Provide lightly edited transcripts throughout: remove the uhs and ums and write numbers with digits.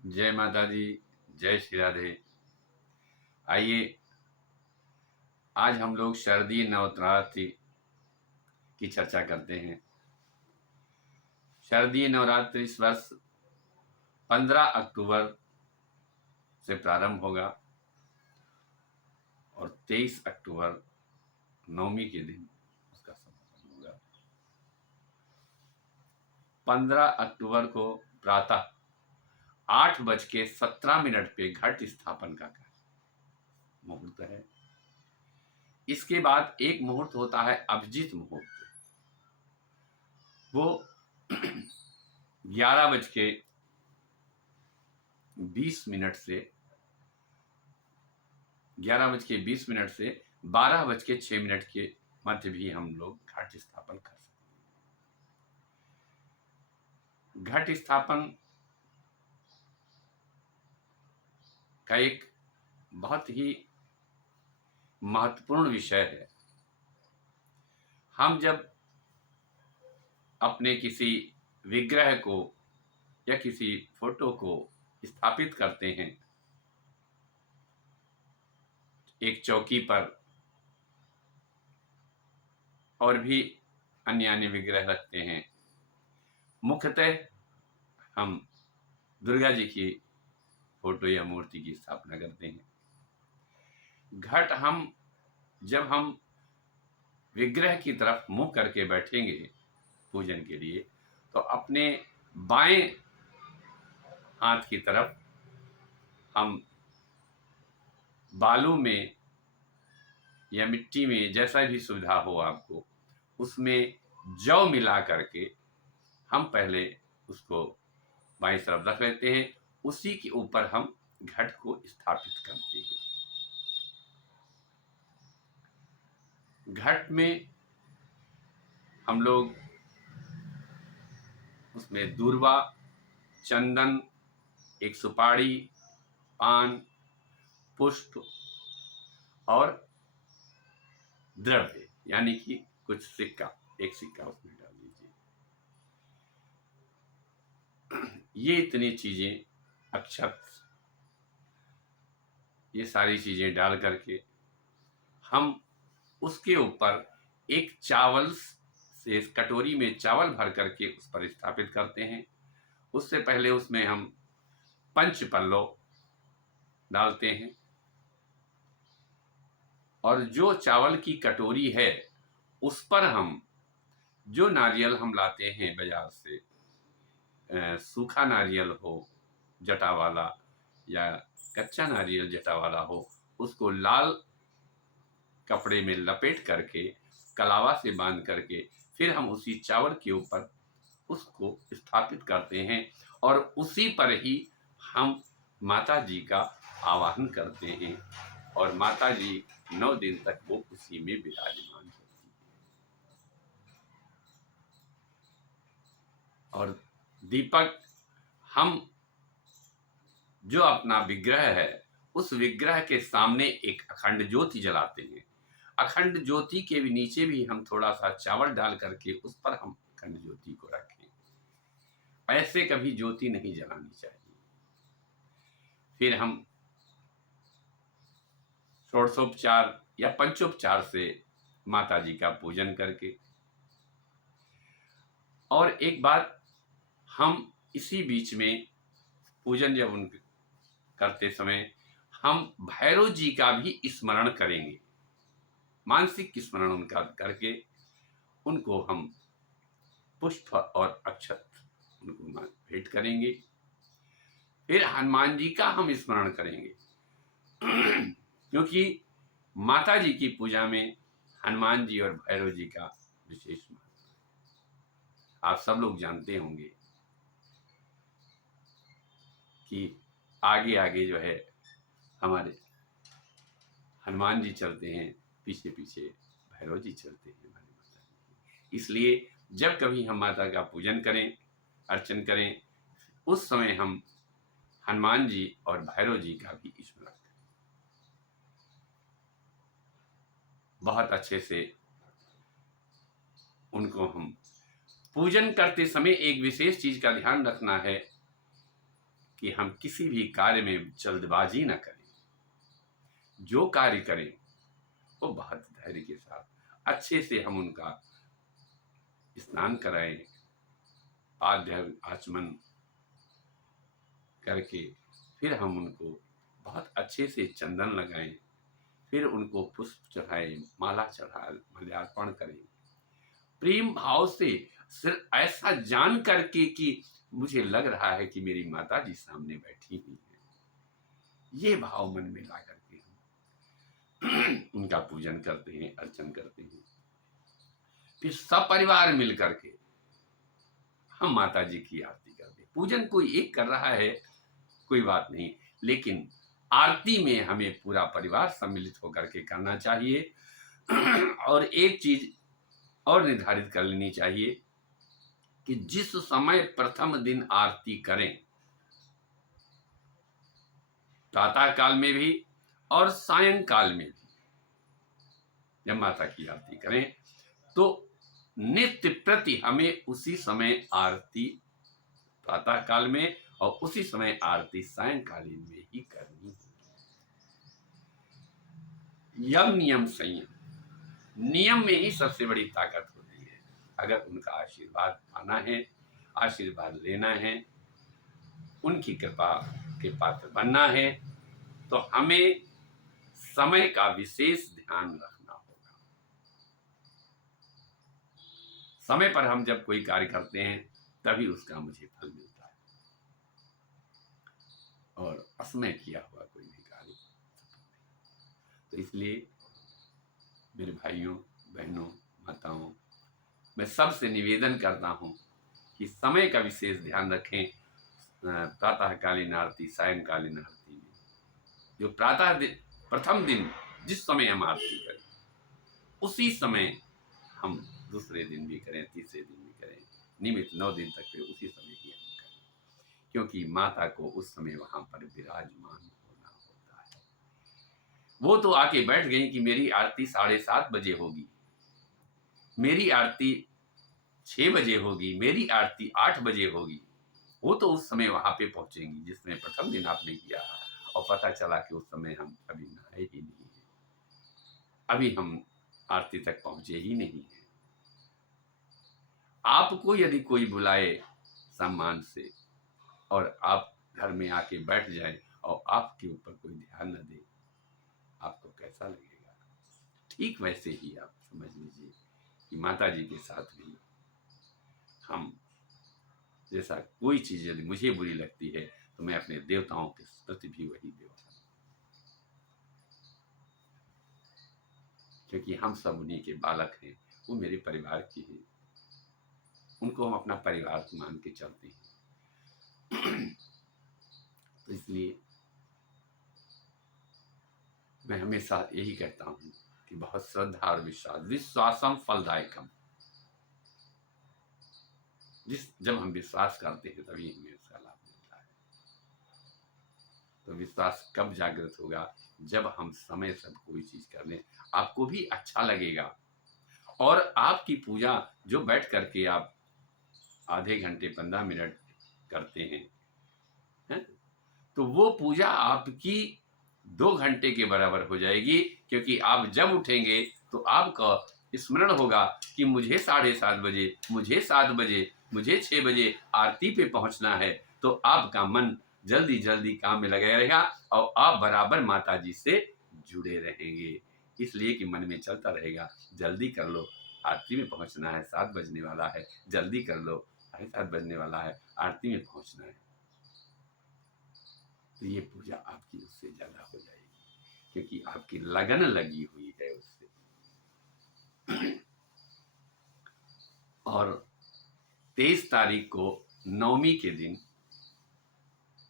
जय माता दी, जय श्री राधे। आइए आज हम लोग शारदीय नवरात्रि की चर्चा करते हैं। शारदीय नवरात्रि इस वर्ष 15 अक्टूबर से प्रारंभ होगा और 23 अक्टूबर नवमी के दिन उसका समापन होगा। 15 अक्टूबर को प्रातः 8:17 पे घट स्थापन का मुहूर्त है। इसके बाद एक मुहूर्त होता है अभिजीत मुहूर्त, वो 11:20 से 12:06 के मध्य भी हम लोग घट स्थापन कर सकते हैं। घट स्थापन का एक बहुत ही महत्वपूर्ण विषय है। हम जब अपने किसी विग्रह को या किसी फोटो को स्थापित करते हैं, एक चौकी पर और भी अन्य अन्य विग्रह रखते हैं, मुख्यतः हम दुर्गा जी की फोटो या मूर्ति की स्थापना करते हैं। घट जब हम विग्रह की तरफ मुंह करके बैठेंगे पूजन के लिए, तो अपने बाएं हाथ की तरफ हम बालू में या मिट्टी में, जैसा भी सुविधा हो आपको, उसमें जौ मिला करके हम पहले उसको बाईं तरफ रख लेते हैं। उसी के ऊपर हम घट को स्थापित करते हैं। घट में हम लोग उसमें दूर्वा, चंदन, एक सुपारी, पान, पुष्प और द्रव्य यानी कि कुछ सिक्का, एक सिक्का उसमें डाल दीजिए। ये इतनी चीजें, अक्षत, ये सारी चीजें डाल करके हम उसके ऊपर एक चावल से कटोरी में चावल भर करके उस पर स्थापित करते हैं। उससे पहले उसमें हम पंच पल्लव डालते हैं और जो चावल की कटोरी है उस पर हम जो नारियल हम लाते हैं बाजार से, सूखा नारियल हो जटा वाला या कच्चा नारियल जटा वाला हो, उसको लाल कपड़े में लपेट करके कलावा से बांध करके फिर हम उसी चावल के ऊपर उसको स्थापित करते हैं और उसी पर ही हम माता जी का आवाहन करते हैं और माता जी 9 दिन तक वो उसी में विराजमान होती है। और दीपक हम जो अपना विग्रह है उस विग्रह के सामने एक अखंड ज्योति जलाते हैं। अखंड ज्योति के भी नीचे भी हम थोड़ा सा चावल डाल करके उस पर हम अखंड ज्योति को रखें। ऐसे कभी ज्योति नहीं जलानी चाहिए। फिर हम षोडशोपचार या पंचोपचार से माता जी का पूजन करके, और एक बात, हम इसी बीच में पूजन जब उन करते समय हम भैरव जी का भी स्मरण करेंगे। मानसिक स्मरण उनका करके उनको हम पुष्प और अक्षत उनको भेंट करेंगे। फिर हनुमान जी का हम स्मरण करेंगे क्योंकि माता जी की पूजा में हनुमान जी और भैरव जी का विशेष महत्व है। आप सब लोग जानते होंगे कि आगे आगे जो है हमारे हनुमान जी चलते हैं, पीछे पीछे भैरव जी चलते हैं हमारी माता जी। इसलिए जब कभी हम माता का पूजन करें, अर्चन करें, उस समय हम हनुमान जी और भैरव जी का भी स्मरण करें। बहुत अच्छे से उनको हम पूजन करते समय एक विशेष चीज का ध्यान रखना है कि हम किसी भी कार्य में जल्दबाजी न करें। जो कार्य करें वो बहुत धैर्य के साथ अच्छे से हम उनका स्नान कराएं, पाद्य आचमन करके फिर हम उनको बहुत अच्छे से चंदन लगाएं, फिर उनको पुष्प चढ़ाएं, माला चढ़ाएं, माल्यार्पण करें प्रेम भाव से, सिर्फ ऐसा जान करके कि मुझे लग रहा है कि मेरी माता जी सामने बैठी हुई है। ये भाव मन में ला करके हम उनका पूजन करते हैं, अर्चन करते हैं। फिर सब परिवार मिल करके हम माता जी की आरती करते हैं। पूजन कोई एक कर रहा है कोई बात नहीं, लेकिन आरती में हमें पूरा परिवार सम्मिलित होकर के करना चाहिए। और एक चीज और निर्धारित कर लेनी चाहिए कि जिस समय प्रथम दिन आरती करें, प्रातः काल में भी और सायंकाल में भी जब माता की आरती करें, तो नित्य प्रति हमें उसी समय आरती प्रातः काल में और उसी समय आरती सायंकालीन में ही करनी है। यम नियम संयम, नियम में ही सबसे बड़ी ताकत होती है। अगर उनका आशीर्वाद पाना है, आशीर्वाद लेना है, उनकी कृपा के पात्र बनना है, तो हमें समय का विशेष ध्यान रखना होगा। समय पर हम जब कोई कार्य करते हैं तभी उसका मुझे फल मिलता है, और असमय किया हुआ कोई भी कार्य। तो इसलिए मेरे भाइयों, बहनों, माताओं, मैं सबसे निवेदन करता हूँ कि समय का विशेष ध्यान रखें। प्रातःकालीन आरती, सायंकालीन आरती में जो प्रथम दिन जिस समय हम आरती करें, उसी समय हम दूसरे दिन भी करें, तीसरे दिन भी करें, नियमित 9 दिन तक फिर उसी समय ही हम करें, क्योंकि माता को उस समय वहां पर विराजमान होना होता है। वो तो आके बैठ गई कि मेरी आरती 7:30 बजे होगी, मेरी आरती 6 बजे होगी, मेरी आरती 8 बजे होगी। वो तो उस समय वहां पे पहुंचेंगी जिसमें प्रथम दिन आपने किया, और पता चला कि उस समय हम अभी नहाए ही नहीं है, अभी हम आरती तक पहुंचे ही नहीं है। आपको यदि कोई बुलाए सम्मान से और आप घर में आके बैठ जाए और आपके ऊपर कोई ध्यान न दे, आपको कैसा लगेगा? ठीक वैसे ही आप समझ लीजिए कि माता जी के साथ भी हम, जैसा कोई चीज यदि मुझे बुरी लगती है तो मैं अपने देवताओं के प्रति भी वही व्यवहार, क्योंकि हम सब उन्हीं के बालक हैं, वो मेरे परिवार की हैं, उनको हम अपना परिवार मान के चलते हैं। तो इसलिए मैं हमेशा यही कहता हूँ कि बहुत श्रद्धा और विश्वास, विश्वासम फलदायकम, जब हम विश्वास करते हैं तभी हमें उसका लाभ मिलता है। तो विश्वास कब जागृत होगा? जब हम समय से कोई चीज कर लें, आपको भी अच्छा लगेगा, और आपकी पूजा जो बैठ करके आप आधे घंटे 15 मिनट करते हैं, तो वो पूजा आपकी 2 घंटे के बराबर हो जाएगी, क्योंकि आप जब उठेंगे तो आपका स्मरण होगा कि मुझे 7:30 बजे, मुझे 7 बजे, मुझे 6 बजे आरती पे पहुंचना है। तो आपका मन जल्दी जल्दी काम में लगा रहेगा और आप बराबर माता जी से जुड़े रहेंगे, इसलिए कि मन में चलता रहेगा, जल्दी कर लो, आरती में पहुंचना है, 7 बजने वाला है, जल्दी कर लो, 7:30 बजने वाला है, आरती में पहुंचना है। तो ये पूजा आपकी उससे ज्यादा हो जाएगी, क्योंकि आपकी लगन लगी हुई है उससे। और 23 तारीख को नवमी के दिन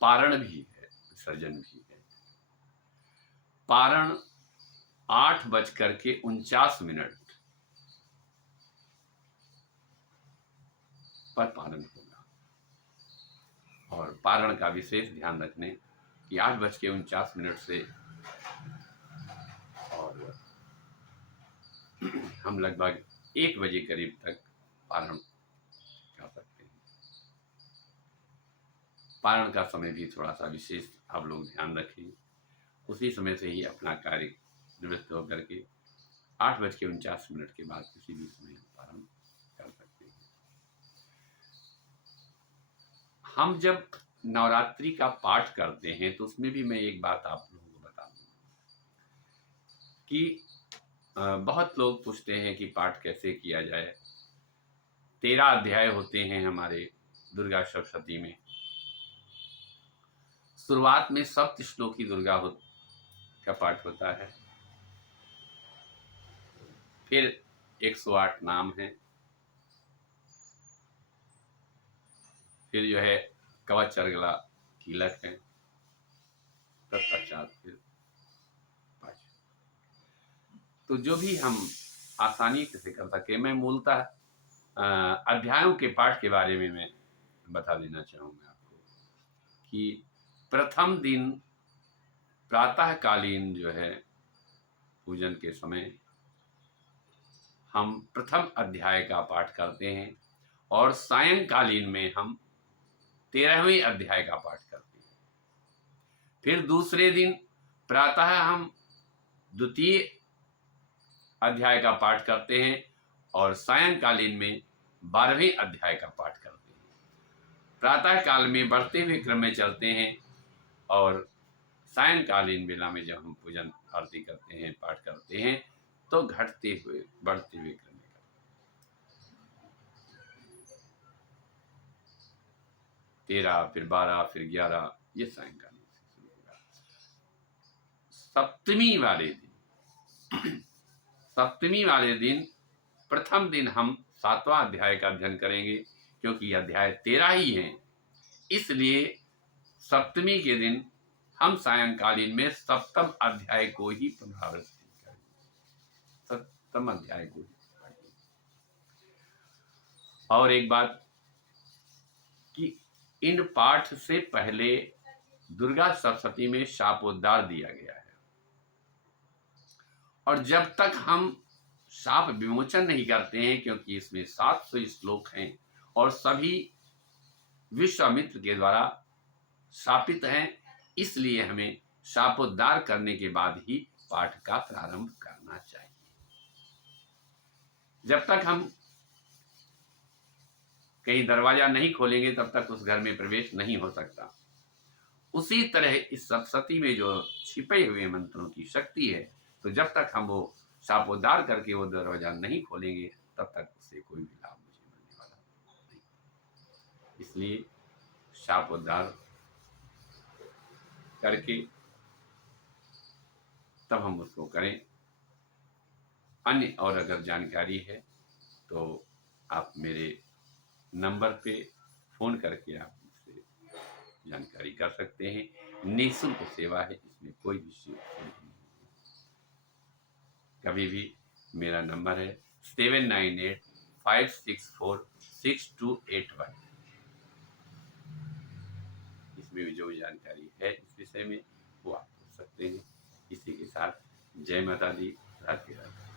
पारण भी है, विसर्जन भी है। पारण 8:49 पर पारण होगा, और पारण का विशेष ध्यान रखने कि 8:49 से और हम लगभग 1 बजे करीब तक पारण कर सकते हैं। पारण का समय भी थोड़ा सा विशेष आप लोग ध्यान रखें। उसी समय से ही अपना कार्य निवृत्त होकर के 8:49 के बाद किसी भी समय पारण कर सकते हैं। हम जब नवरात्रि का पाठ करते हैं तो उसमें भी मैं एक बात आप लोगों को बता दूं कि बहुत लोग पूछते हैं कि पाठ कैसे किया जाए। 13 अध्याय होते हैं हमारे दुर्गा सप्तशती में। शुरुआत में सप्त श्लोकी का पाठ होता है, फिर 108 नाम है, फिर जो है कवच अर्गला कीलक है, तत्पश्चात फिर पाठ। तो जो भी हम आसानी से कर सके, मैं मूलतः अध्यायों के पाठ के बारे में मैं बता देना चाहूँगा आपको कि प्रथम दिन प्रातःकालीन जो है पूजन के समय हम प्रथम अध्याय का पाठ करते हैं और सायंकालीन में हम 13वें अध्याय का पाठ करते हैं। फिर दूसरे दिन प्रातः हम द्वितीय अध्याय का पाठ करते हैं और सायंकालीन में 12वें अध्याय का पाठ करते हैं। प्रातः काल में बढ़ते हुए क्रम में चलते हैं और सायंकालीन बेला में जब हम पूजन आरती करते हैं, पाठ करते हैं, तो घटते हुए बढ़ते हुए क्रम में करते हैं। 13, फिर 12, फिर 11, ये सायंकालीन से शुरू होगा। सप्तमी वाले दिन प्रथम दिन हम 7वां अध्याय का अध्ययन करेंगे, क्योंकि अध्याय 13 ही है। इसलिए सप्तमी के दिन हम सायंकालीन में सप्तम अध्याय को ही पुनरावृत्ति करेंगे, सप्तम अध्याय को ही। और एक बात कि इन पाठ से पहले दुर्गा सप्तशती में शापोद्धार दिया गया है, और जब तक हम शाप विमोचन नहीं करते हैं, क्योंकि इसमें 700 श्लोक हैं और सभी विश्वामित्र के द्वारा शापित हैं, इसलिए हमें शापोद्धार करने के बाद ही पाठ का प्रारंभ करना चाहिए। जब तक हम कहीं दरवाजा नहीं खोलेंगे तब तक उस घर में प्रवेश नहीं हो सकता। उसी तरह इस सप्तशती में जो छिपे हुए मंत्रों की शक्ति है, तो जब तक हम वो शापोद्धार करके वो दरवाजा नहीं खोलेंगे तब तक उससे कोई भी लाभ मुझे मिलने वाला नहीं। इसलिए शापोद्धार करके तब हम उसको करें। अन्य और अगर जानकारी है तो आप मेरे नंबर पे फ़ोन करके आप मुझसे जानकारी कर सकते हैं। निःशुल्क सेवा है, इसमें कोई भी शुल्क नहीं है। कभी भी मेरा नंबर है 7985646281। इसमें भी जो जानकारी है इस विषय में वो आप पूछ सकते हैं। इसी के साथ जय माता दी, राधे राधे।